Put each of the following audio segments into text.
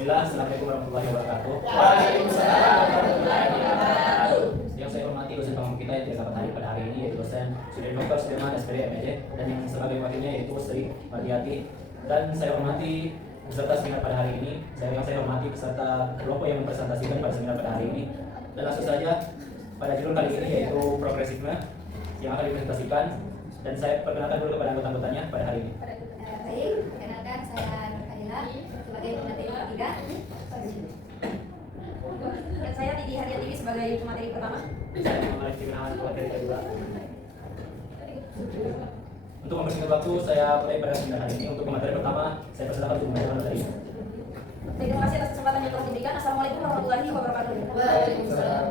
Bismillah, Assalamualaikum warahmatullahi wabarakatuh. Waalaikumsalam warahmatullahi wabarakatuh. Yang saya hormati dosen pamong kita yang dapat hadir pada hari ini yaitu dosen Sudin Dr. Sudirman SPD MJ, dan yang sebagai wakilnya yaitu Sri Mardiati. Dan saya hormati peserta seminar pada hari ini. Saya hormati peserta kelompok yang mempresentasikan pada seminar pada hari ini. Dan langsung saja pada judul kali ini yaitu progresifme yang akan dipresentasikan. Dan saya perkenalkan dulu kepada anggota-anggotanya pada hari ini. Baik, perkenalkan saya Nur Kadila sebagai pemateri ketiga. Dan saya Didi Haryati sebagai pemateri pertama. Saya Muhammad Gunawan, pemateri kedua. Untuk mempersingkat waktu, saya mulai pada seminar hari ini. Untuk pemateri pertama, saya persilakan untuk membacakan materi. Terima kasih atas kesempatan yang telah diberikan. Assalamualaikum warahmatullahi wabarakatuh. Waalaikumsalam.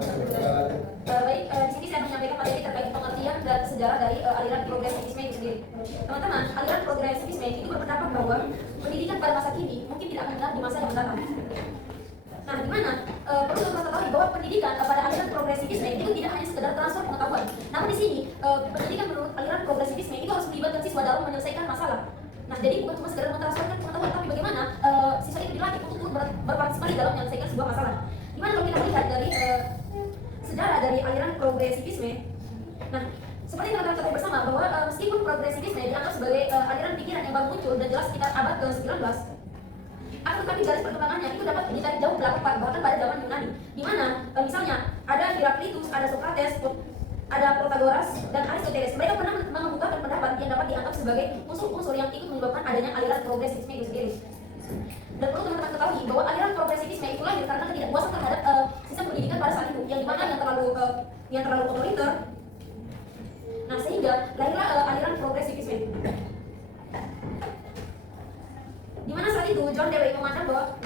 Baik, di sini saya menyampaikan materi terkait pengertian dan sejarah dari aliran progresivisme itu sendiri. Teman-teman, aliran progresivisme itu berpendapat bahwa pendidikan pada masa kini mungkin tidak akan benar di masa yang mendatang. Nah, di mana perlu kita ketahui bahwa pendidikan pada aliran progresivisme itu tidak hanya sekedar transfer pengetahuan. Namun di sini pendidikan menurut aliran progresivisme itu harus melibatkan siswa dalam menyelesaikan masalah. Nah, jadi bukan cuma sekedar mentransferkan pengetahuan, tapi bagaimana siswa itu dilatih untuk berpartisipasi dalam menyelesaikan sebuah masalah. Dimana kalau kita melihat dari sejarah dari aliran progresivisme, nah seperti yang kita ketahui bersama bahwa meskipun progresivisme dianggap sebagai aliran pikiran yang baru muncul dan jelas sekitar abad ke-19, akan tetapi garis perkembangannya itu dapat ditarik jauh belakang bahkan pada zaman Yunani, di mana misalnya ada Heraklitus, ada Socrates, ada Protagoras dan Aristoteles. Mereka pernah mengemukakan pendapat yang dapat dianggap sebagai unsur-unsur yang ikut menyebabkan adanya aliran progresivisme itu sendiri. Dan perlu teman-teman ketahui bahwa aliran progresivisme itu lahir karena ketidakpuasan terhadap sistem pendidikan pada saat itu, yang dimana yang terlalu otoriter. Nah, sehingga lahirlah aliran progresivisme. Dimana saat itu John Dewey memandang bahwa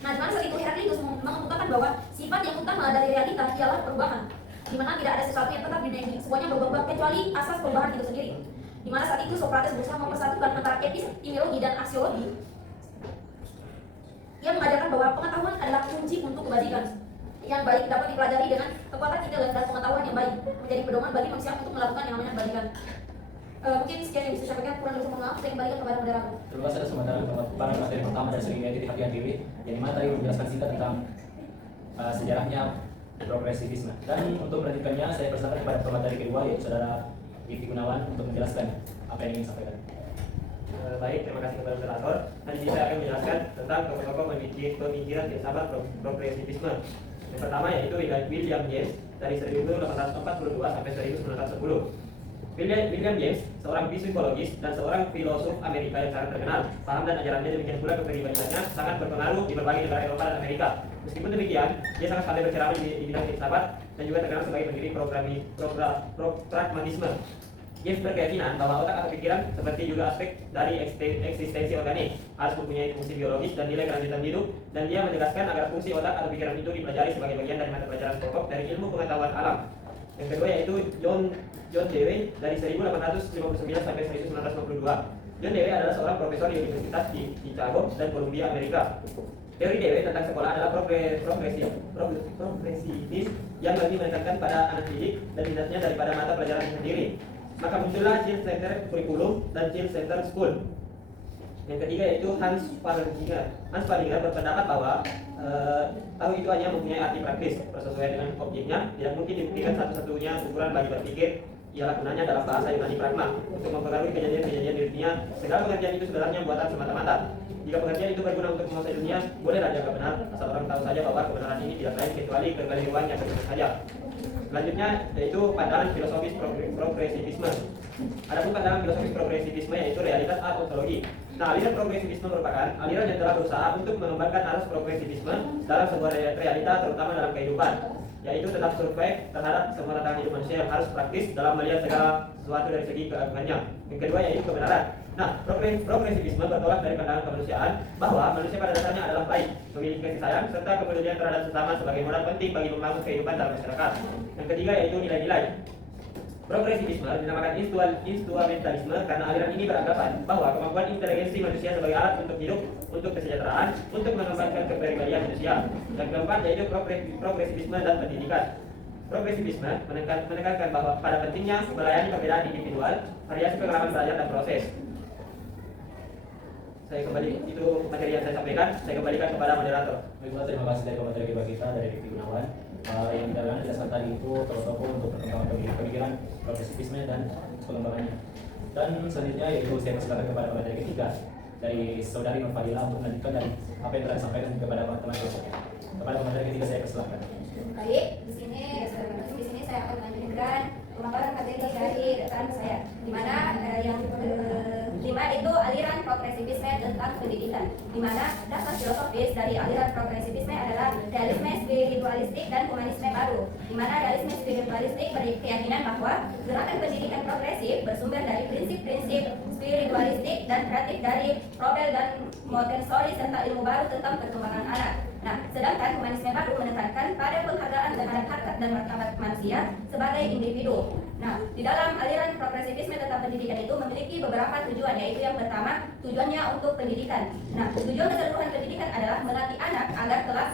dimana saat itu Heraklitus mengemukakan bahwa sifat yang utama dari realita ialah perubahan, dimana tidak ada sesuatu yang tetap di dunia ini, semuanya berubah kecuali asas perubahan itu sendiri. Dimana saat itu Socrates berusaha mempersatukan antara epistemologi dan aksiologi yang mengajarkan bahwa pengetahuan adalah kunci untuk kebajikan yang baik dapat dipelajari dengan kekuatan intelek dan pengetahuan yang baik menjadi pedoman bagi manusia untuk melakukan yang namanya kebajikan. Mungkin sekian yang bisa saya sampaikan, kurang lebih mohon maaf. Saya kembalikan kepada moderator. Terima kasih atas pemaparan materi pertama dari Sri Mardiati Haryati, yang dimana tadi menjelaskan singkat tentang sejarahnya progresivisme. Dan untuk melanjutkannya, saya persilakan kepada pemateri kedua yaitu saudara Didi Gunawan untuk menjelaskan apa yang ingin disampaikan. Baik, terima kasih kepada moderator. Nanti saya akan menjelaskan tentang tokoh-tokoh pemikiran filsafat progresivisme. Yang pertama yaitu William James dari 1842 sampai 1910. William James, seorang psikologis dan seorang filosof Amerika yang sangat terkenal. Paham dan ajarannya demikian pula kepribadiannya sangat berpengaruh di berbagai negara Eropa dan Amerika. Meskipun demikian, dia sangat pandai berceramah di bidang filsafat dan juga terkenal sebagai pendiri pragmatisme. James berkeyakinan bahwa otak atau pikiran seperti juga aspek dari eksistensi organik harus mempunyai fungsi biologis dan nilai kelanjutan hidup, dan dia menegaskan agar fungsi otak atau pikiran itu dipelajari sebagai bagian dari mata pelajaran pokok dari ilmu pengetahuan alam. Yang kedua yaitu John Dewey dari 1859 sampai 1952. John Dewey adalah seorang profesor di Universitas di Chicago dan Columbia, Amerika. Teori Dewey tentang sekolah adalah progresivis yang lebih menekankan pada anak didik dan minatnya daripada mata pelajaran sendiri. Maka muncullah Child Center Curriculum dan Child Center School. Yang ketiga yaitu Hans Fallinger. Hans Fallinger berpendapat bahwa tahu itu hanya mempunyai arti praktis, bersesuaian dengan objeknya, tidak mungkin dibuktikan satu-satunya ukuran bagi berpikir ialah gunanya dalam bahasa Yunani pragma untuk mempengaruhi kejadian-kejadian di dunia. Segala pengertian itu sebenarnya buatan semata-mata. Jika pengertian itu berguna untuk menguasai dunia, bolehlah dianggap benar, asal orang tahu saja bahwa kebenaran ini tidak lain kecuali kekeliruan yang benar saja. Selanjutnya yaitu pandangan filosofis progresivisme. Adapun pandangan filosofis progresivisme yaitu realitas atau ontologi. Nah, aliran progresivisme merupakan aliran yang telah berusaha untuk mengembangkan arus progresivisme dalam sebuah realita, terutama dalam kehidupan, yaitu tetap survei terhadap semua tantangan hidup manusia yang harus praktis dalam melihat segala sesuatu dari segi keagungannya. Yang kedua yaitu kebenaran. Nah, progresivisme bertolak dari pandangan kemanusiaan bahwa manusia pada dasarnya adalah baik, memiliki kasih sayang, serta kepedulian terhadap sesama sebagai modal penting bagi membangun kehidupan dalam masyarakat. Yang ketiga yaitu nilai-nilai. Progresivisme dinamakan instrumentalisme karena aliran ini beranggapan bahwa kemampuan inteligensi manusia sebagai alat untuk hidup, untuk kesejahteraan, untuk mengembangkan kepribadian manusia. Yang keempat yaitu progresivisme dan pendidikan. Progresivisme menekankan bahwa pada pentingnya melayani perbedaan individual, variasi pengalaman belajar dan proses. Saya kembali, itu materi yang saya sampaikan, saya kembalikan kepada moderator. Baiklah, terima kasih dari komentar kita dari Rifki Gunawan. Yang kita jelaskan tadi itu toko-toko untuk perkembangan pemikiran, progresivisme dan pengembangannya. Dan selanjutnya yaitu saya persilakan kepada komentar ketiga dari saudari Nur Fadila untuk melanjutkan dari apa yang telah disampaikan kepada teman-teman. Kepada komentar ketiga saya persilakan. Baik, di sini saya akan melanjutkan pemaparan materi dari rekan saya, di mana yang kelima itu aliran progresivisme tentang pendidikan, di mana dasar filosofis dari aliran progresivisme adalah realisme spiritualistik dan humanisme baru, di mana realisme spiritualistik berkeyakinan bahwa gerakan pendidikan progresif bersumber dari prinsip-prinsip spiritualistik dan kreatif dari Froebel dan Montessori serta ilmu baru tentang perkembangan anak. Nah, sedangkan humanisme baru menekankan pada penghargaan terhadap harkat dan martabat manusia sebagai individu. Nah, di dalam aliran progresivisme tentang pendidikan itu memiliki beberapa tujuan, yaitu yang pertama, tujuannya untuk pendidikan. Nah, tujuan keseluruhan pendidikan adalah melatih anak agar kelak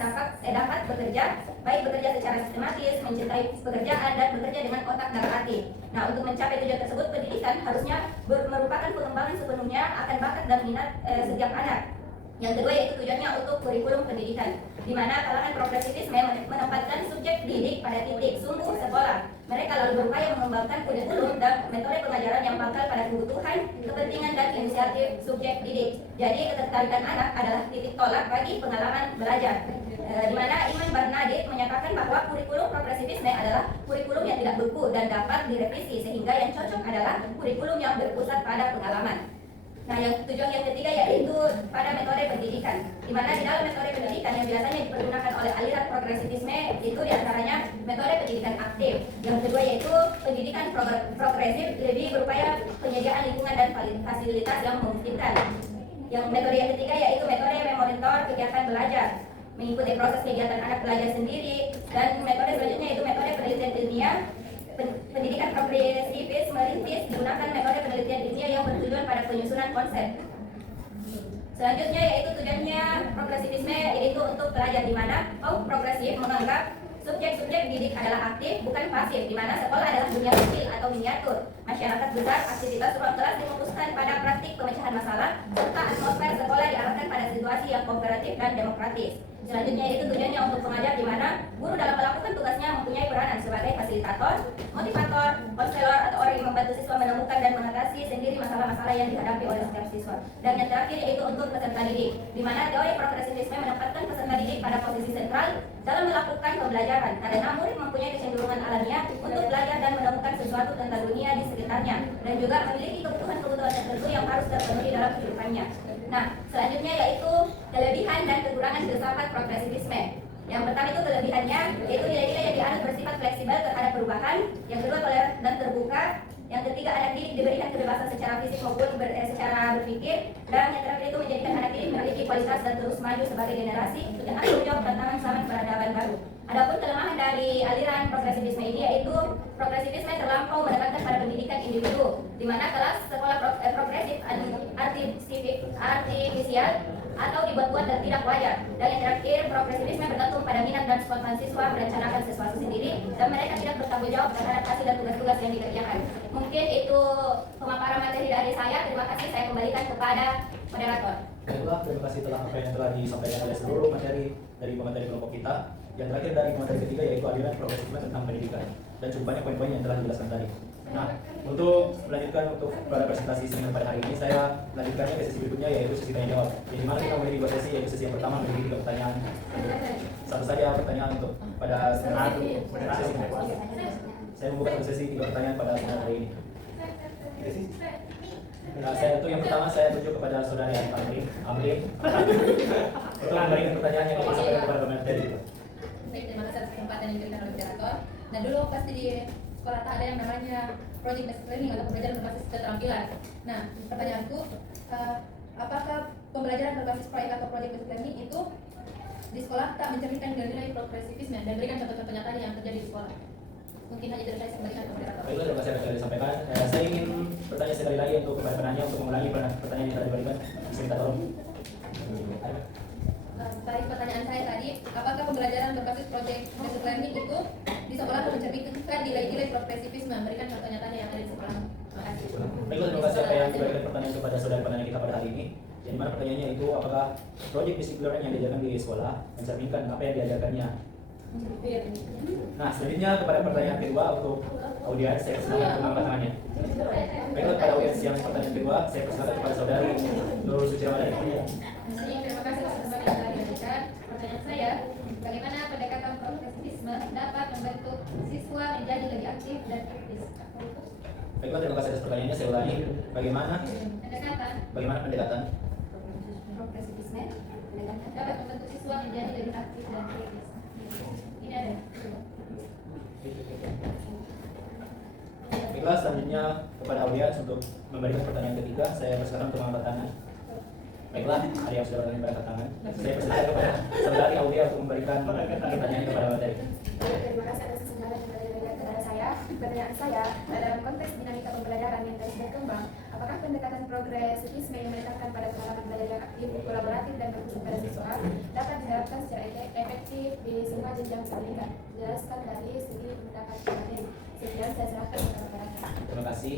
dapat bekerja, baik bekerja secara sistematis, mencintai pekerjaan, dan bekerja dengan otak dan hati. Nah, untuk mencapai tujuan tersebut, pendidikan harusnya merupakan pengembangan sepenuhnya akan bakat dan minat setiap anak. Yang kedua yaitu tujuannya untuk kurikulum pendidikan, di mana kalangan progresivisme menempatkan subjek didik pada titik sumbu sekolah. Mereka lalu berupaya mengembangkan kurikulum dan metode pengajaran yang pangkal pada kebutuhan, kepentingan, dan inisiatif subjek didik. Jadi ketertarikan anak adalah titik tolak bagi pengalaman belajar. Di mana Iman Barnadette menyatakan bahwa kurikulum progresivisme adalah kurikulum yang tidak beku dan dapat direvisi, sehingga yang cocok adalah kurikulum yang berpusat pada pengalaman. Nah, yang tujuan yang ketiga yaitu pada metode pendidikan, di mana di dalam metode pendidikan yang biasanya dipergunakan oleh aliran progresivisme itu diantaranya metode pendidikan aktif. Yang kedua yaitu pendidikan progresif, lebih berupaya penyediaan lingkungan dan fasilitas yang memungkinkan. Yang metode yang ketiga yaitu metode memonitor kegiatan belajar, mengikuti proses kegiatan anak belajar sendiri. Dan metode selanjutnya yaitu metode penelitian ilmiah. Pendidikan progresivis merintis digunakan metode penelitian ilmiah yang bertujuan pada penyusunan konsep. Selanjutnya yaitu tujuannya progresivisme yaitu untuk pelajar, di mana kaum progresif menganggap subjek-subjek didik adalah aktif bukan pasif, di mana sekolah adalah dunia kecil atau miniatur. Masyarakat besar, aktivitas ruang kelas difokuskan pada praktik pemecahan masalah, serta atmosfer sekolah diarahkan pada situasi yang kooperatif dan demokratis. Selanjutnya itu tujuannya untuk pengajar, di mana guru dalam melakukan tugasnya mempunyai peranan sebagai fasilitator, motivator, konselor, atau orang yang membantu siswa menemukan dan mengatasi sendiri masalah-masalah yang dihadapi oleh setiap siswa. Dan yang terakhir yaitu untuk peserta didik, di mana teori progresivisme menempatkan peserta didik pada posisi sentral dalam melakukan pembelajaran, karena murid mempunyai kecenderungan alamiah untuk belajar dan menemukan sesuatu tentang dunia di sekitarnya, dan juga memiliki kebutuhan-kebutuhan tertentu yang harus terpenuhi dalam kehidupannya. Nah, selanjutnya yaitu kelebihan dan kekurangan filsafat progresivisme. Yang pertama itu kelebihannya, yaitu nilai-nilai yang dianut bersifat fleksibel terhadap perubahan. Yang kedua toleran dan terbuka. Yang ketiga, anak didik diberikan kebebasan secara fisik maupun secara berpikir. Dan yang terakhir itu menjadikan anak didik memiliki kualitas dan terus maju sebagai generasi yang akan menjawab tantangan zaman peradaban baru. Adapun kelemahan dari aliran progresivisme ini yaitu progresivisme terlampau menekankan pada pendidikan individu, di mana kelas sekolah progresif artifisial atau dibuat-buat dan tidak wajar. Dan yang terakhir, progresivisme bergantung pada minat dan spontan siswa merencanakan sesuatu sendiri, dan mereka tidak bertanggung jawab terhadap hasil dan tugas-tugas yang dikerjakan. Mungkin itu pemaparan materi dari saya. Terima kasih, saya kembalikan kepada moderator. Baiklah, terima kasih telah apa yang telah disampaikan oleh seluruh materi dari pemateri kelompok kita. Yang terakhir dari pemateri ketiga yaitu aliran progresivisme tentang pendidikan, dan cukup banyak poin-poin yang telah dijelaskan tadi. Nah, untuk melanjutkan untuk pada presentasi seminar pada hari ini, saya lanjutkannya ke sesi berikutnya yaitu sesi tanya jawab. Jadi mana kita memiliki dua sesi, yaitu sesi yang pertama memiliki 3 pertanyaan. Satu saja pertanyaan untuk pada seminar sesi. Saya membuka sesi 3 pertanyaan pada seminar hari ini. Nah, saya itu yang pertama saya tunjuk kepada saudari Amri untuk memberikan pertanyaan yang disampaikan kepada pemateri. Baik, terima kasih atas kesempatan yang diberikan oleh moderator. Nah, dulu pasti di sekolah tak ada yang namanya project based learning atau pembelajaran berbasis keterampilan. Nah, pertanyaanku, apakah pembelajaran berbasis proyek atau project based learning itu di sekolah tak mencerminkan nilai-nilai progresivisme dan berikan contoh-contoh nyata yang terjadi di sekolah? Mungkin hanya dari saya kembalikan ke moderator. Baiklah, terima kasih sudah disampaikan. Saya ingin bertanya sekali lagi untuk kepada penanya untuk mengulangi pertanyaan yang telah diberikan. Bisa minta tolong. Baik, pertanyaan saya tadi, apakah pembelajaran berbasis project based learning itu di sekolah mencerminkan nilai-nilai progresivisme, memberikan contoh nyatanya yang ada di sekolah? Terima kasih. Baiklah, terima kasih apa yang diberikan pertanyaan kepada saudara penanya kita pada hari ini. Jadi mana mana pertanyaannya itu apakah proyek basic learning yang diajarkan di sekolah mencerminkan apa yang diajarkannya. Nah, selanjutnya kepada pertanyaan kedua untuk audiens, saya persilakan untuk mengangkat tangannya. Baiklah, kepada audiens yang pertanyaan kedua, saya persilakan kepada saudari Nurul Suci Ramadhani. Terima kasih atas kesempatan yang telah diberikan. Pertanyaan saya, bagaimana pendekatan progresivisme dapat membentuk siswa menjadi lebih aktif dan kritis? Baiklah, terima kasih atas pertanyaannya. Saya ulangi, bagaimana pendekatan Progresivisme. dapat membentuk siswa menjadi lebih aktif dan kritis? Ini ada. Baiklah, selanjutnya kepada audiens untuk memberikan pertanyaan ketiga, saya persilakan untuk mengangkat tangan. Baiklah, ada yang sudah bertanya angkat tangan. Saya persilakan kepada saudari Aulia untuk memberikan pertanyaan kepada materi. Terima kasih atas kesempatan yang diberikan kepada saya. Pertanyaan saya, dalam konteks dinamika pembelajaran yang terus berkembang, apakah pendekatan progresivisme yang menekankan pada pengalaman belajar yang aktif, kolaboratif, dan berpusat pada siswa dapat diterapkan secara efektif di semua jenjang pendidikan? Jelaskan dari segi pendapat materi. Sekian, saya serahkan kepada masyarakat. Terima kasih.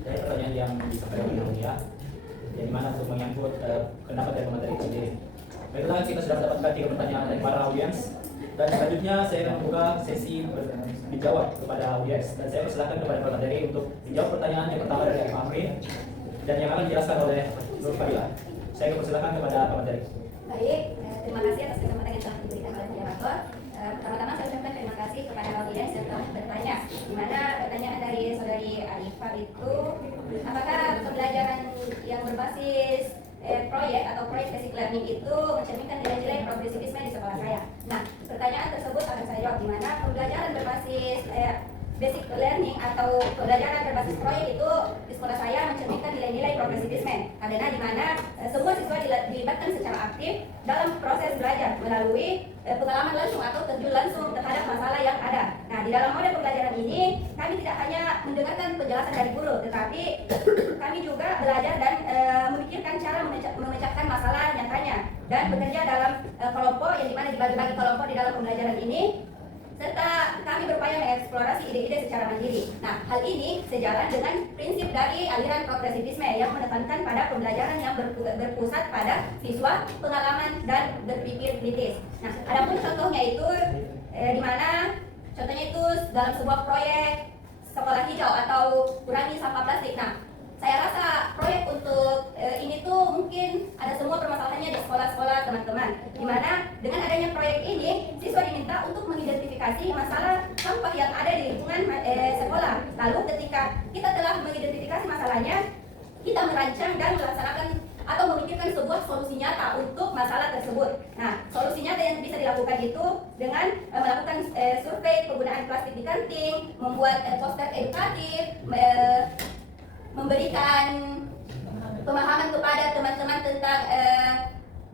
Dari pertanyaan yang disampaikan oleh Aulia, yang mana untuk menyangkut pendapat dari materi itu sendiri. Baiklah, kita sudah mendapatkan 3 pertanyaan dari para audiens. Dan selanjutnya saya akan membuka sesi dijawab kepada audiens. Dan saya persilakan kepada para materi untuk menjawab pertanyaan yang pertama dari Pak Amri dan yang akan dijelaskan oleh Nur Fadila. Saya persilakan kepada para materi. Baik, terima kasih atas kesempatan yang telah diberikan oleh moderator. Pertama-tama saya ucapkan terima kasih kepada audiens yang telah bertanya. Di mana pertanyaan dari saudari Arifah itu, apakah pembelajaran yang berbasis proyek atau proyek basic learning itu mencerminkan nilai-nilai progresivisme di sekolah saya? Nah, pertanyaan tersebut akan saya jawab, di mana pembelajaran berbasis basic learning atau pembelajaran berbasis proyek itu di sekolah saya mencerminkan nilai-nilai progresivisme, karena di mana semua siswa dilibatkan secara aktif dalam proses belajar melalui pengalaman langsung atau terjun langsung terhadap masalah yang ada. Nah, di dalam model pembelajaran ini kami tidak hanya mendengarkan penjelasan dari guru, tetapi kami juga belajar dan memikirkan cara memecahkan masalah nyatanya dan bekerja dalam kelompok yang dimana dibagi-bagi kelompok di dalam pembelajaran ini, serta kami berupaya mengeksplorasi ide-ide secara mandiri. Nah, hal ini sejalan dengan prinsip dari aliran progresivisme yang menekankan pada pembelajaran yang berpusat pada siswa, pengalaman, dan berpikir kritis. Nah, adapun contohnya itu di mana contohnya itu dalam sebuah proyek sekolah hijau atau kurangi sampah plastik. Nah, saya rasa proyek untuk ini tuh mungkin ada semua permasalahannya di sekolah-sekolah teman-teman. Di mana dengan adanya proyek ini, siswa diminta untuk mengidentifikasi masalah sampah yang ada di lingkungan sekolah. Lalu ketika kita telah mengidentifikasi masalahnya, kita merancang dan melaksanakan atau memikirkan sebuah solusi nyata untuk masalah tersebut. Nah, solusi nyata yang bisa dilakukan itu dengan melakukan survei penggunaan plastik di kantin, membuat poster edukatif, memberikan pemahaman kepada teman-teman tentang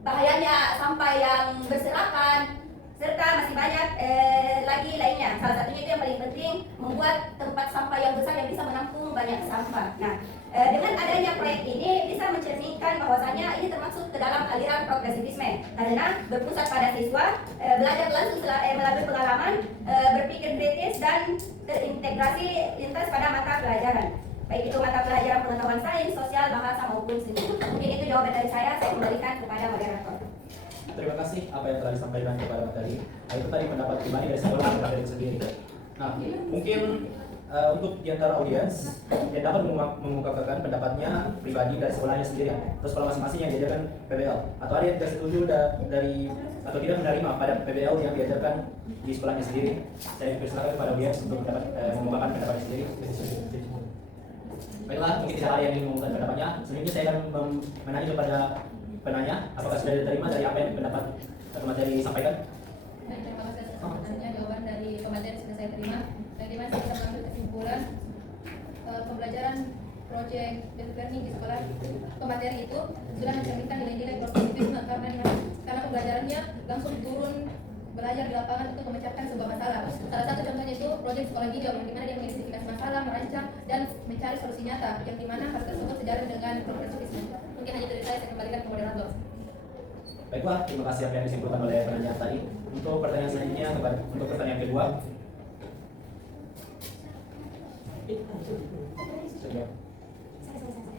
bahayanya sampah yang berserakan, serta masih banyak lagi lainnya. Salah satunya itu yang paling penting, membuat tempat sampah yang besar yang bisa menampung banyak sampah. Nah, dengan adanya proyek ini bisa mencerminkan bahwasanya ini termasuk ke dalam aliran progresivisme, karena berpusat pada siswa, belajar langsung melalui pengalaman, berpikir kritis, dan terintegrasi lintas pada mata pelajaran. Baik itu mata pelajaran pengetahuan sains, sosial, bahasa maupun seni. Mungkin itu jawaban dari saya kembalikan kepada moderator. Terima kasih apa yang telah disampaikan kepada materi. Nah, itu tadi pendapat pribadi dari sekolah materi itu sendiri. Nah, mungkin untuk diantara audiens yang dapat mengungkapkan pendapatnya pribadi dari sekolahnya sendiri. Terus kalau masing-masing yang diajarkan PBL, atau ada yang tidak setuju dari atau tidak menerima pada PBL yang diajarkan di sekolahnya sendiri, saya persilakan kepada audiens untuk mengungkapkan pendapatnya sendiri. Baiklah, mungkin tidak ada yang ingin mengungkapkan pendapatnya. Selanjutnya saya akan menanya kepada penanya, apakah sudah diterima dari apa yang pendapat materi disampaikan? Dan terima kasih atas kesempatannya. Jawaban dari pemateri sudah saya terima. Dan dimana saya bisa mengambil kesimpulan pembelajaran proyek basic learning di sekolah pemateri itu sudah mencerminkan nilai-nilai progresivisme karena pembelajarannya langsung turun belajar di lapangan untuk memecahkan sebuah masalah. Salah satu contohnya itu proyek sekolah hijau, yang dimana dia mengidentifikasi masalah, merancang, dan mencari solusi nyata, yang dimana hal tersebut sejalan dengan progresivisme. Mungkin hanya dari saya kembalikan ke moderator. Baiklah, terima kasih apa yang disimpulkan oleh penanya tadi. Untuk pertanyaan selanjutnya, untuk pertanyaan kedua.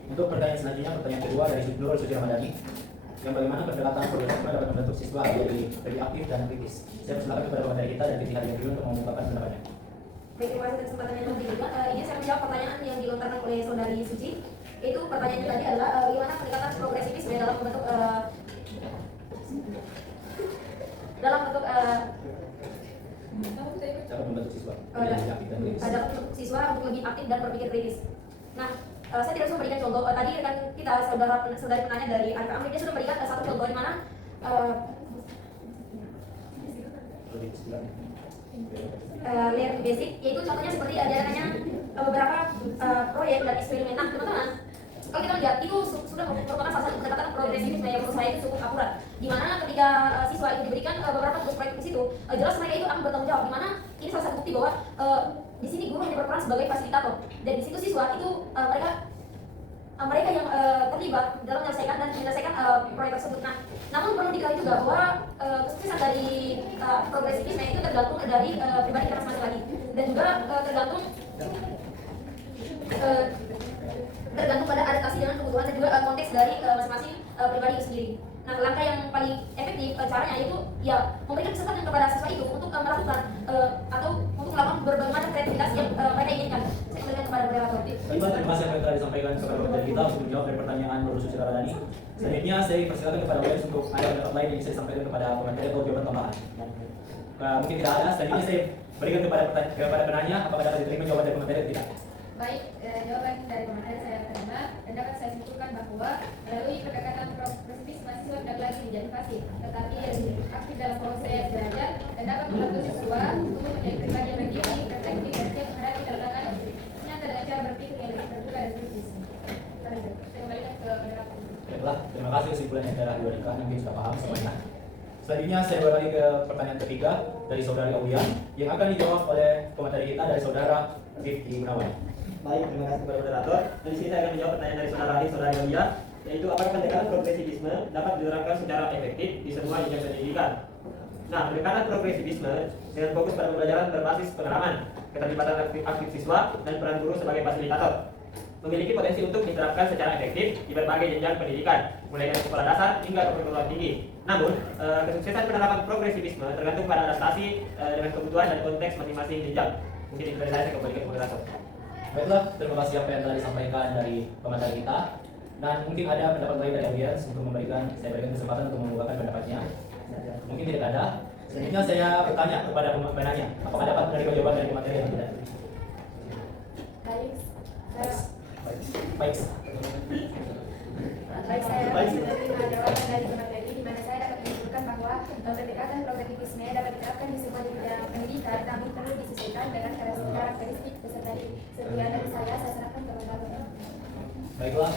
Untuk pertanyaan selanjutnya, pertanyaan kedua dari Nurul Suci Ramadhani. yang bagaimana pendekatan progresif dapat membentuk siswa menjadi lebih aktif dan kritis. Saya persilakan kepada pemateri kita dan Titi Hadiah untuk mengungkapkan pendapatnya. Baik, terima kasih atas kesempatan yang diberikan. Ini saya menjawab pertanyaan yang dilontarkan oleh saudari Suci. Itu pertanyaannya tadi adalah bagaimana pendekatan progresivisme dalam bentuk Cara membentuk siswa menjadi aktif dan kritis. dapat bentuk siswa untuk lebih aktif dan berpikir kritis. Nah, saya tidak bisa memberikan contoh. Tadi rekan kita saudari penanya dari Arka Amri, dia sudah memberikan satu contoh di mana layer basic, yaitu contohnya seperti diadakannya beberapa proyek dan eksperimen. Nah, teman-teman, kalau kita lihat itu sudah merupakan salah satu pendekatan progresivisme yang menurut saya itu cukup akurat. Di mana ketika siswa itu diberikan beberapa tugas proyek di situ, jelas mereka itu akan bertanggung jawab. Di mana ini salah satu bukti bahwa di sini guru hanya berperan sebagai fasilitator, dan di situ siswa itu mereka yang terlibat dalam menyelesaikan proyek tersebut. Nah, namun perlu diketahui juga bahwa kesuksesan dari progresivisme itu tergantung dari pribadi kita masing-masing lagi, dan juga tergantung pada adaptasi dengan kebutuhan dan juga konteks dari masing-masing pribadi itu sendiri. Nah, langkah yang paling efektif caranya yaitu ya memberikan kesempatan kepada siswa itu untuk melakukan atau untuk melakukan berbagai macam kreativitas yang mereka inginkan. Saya kembalikan kepada moderator. Baik, terima kasih apa yang telah disampaikan kepada pemateri kita untuk menjawab dari pertanyaan Nur Suci Ramadhani. Selanjutnya saya persilakan kepada Williams untuk ada pendapat lain yang bisa disampaikan kepada pemateri atau jawaban tambahan. Mungkin tidak ada. Selanjutnya saya berikan kepada penanya apakah dapat diterima jawaban dari pemateri atau tidak. Baik, jawaban dari pemateri saya terima dan dapat saya simpulkan bahwa melalui pendekatan progresivis mahasiswa tidak lagi menjadi pasif, tetapi lebih aktif dalam proses belajar dan dapat membantu siswa untuk menjadi pribadi yang mandiri, reflektif dan siap menghadapi tantangan nyata dengan cara berpikir yang lebih terbuka dan kritis. Saya kembalikan ke moderator. Baiklah, terima kasih kesimpulan yang telah diberikan, mungkin sudah paham semuanya. Selanjutnya saya beralih ke pertanyaan ketiga dari saudari Aulia yang akan dijawab oleh pemateri kita dari saudara Rifki Gunawan. Baik, terima kasih kepada moderator. Dan di sini saya akan menjawab pertanyaan dari saudari Aulia, yaitu apakah pendekatan progresivisme dapat diterapkan secara efektif di semua jenjang pendidikan. Nah, pendekatan progresivisme dengan fokus pada pembelajaran berbasis pengalaman, keterlibatan aktif siswa, dan peran guru sebagai fasilitator memiliki potensi untuk diterapkan secara efektif di berbagai jenjang pendidikan, mulai dari sekolah dasar hingga ke perguruan tinggi. Namun, kesuksesan penerapan progresivisme tergantung pada adaptasi dengan kebutuhan dan konteks masing-masing jenjang. Mungkin itu dari saya kembali ke moderator. Baiklah, terima kasih apa yang telah disampaikan dari pemateri kita. Dan mungkin ada pendapat lain dari audiens untuk saya berikan kesempatan untuk mengungkapkan pendapatnya. Mungkin tidak ada. Selanjutnya saya bertanya kepada penanya, apakah dapat menerima jawaban dari pemateri atau tidak? Baik, saya menerima jawaban dari pemateri di mana saya dapat menunjukkan bahwa pendekatan progresivisme dapat diterapkan di semua jenjang pendidikan, namun perlu disesuaikan dengan karakteristik peserta didik. Sekian dari saya serahkan ke moderator. Baiklah,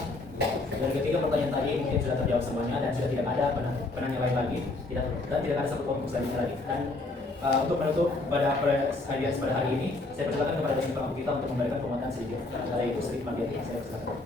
dari ketiga pertanyaan tadi mungkin sudah terjawab semuanya dan sudah tidak ada penanya lain lagi, dan tidak ada satu topik selanjutnya lagi. Dan untuk menutup pada audiens pada hari ini, saya persilakan kepada dosen pengampu kita untuk memberikan penguatan sedikit. Kala itu sedikit bagian saya persilakan.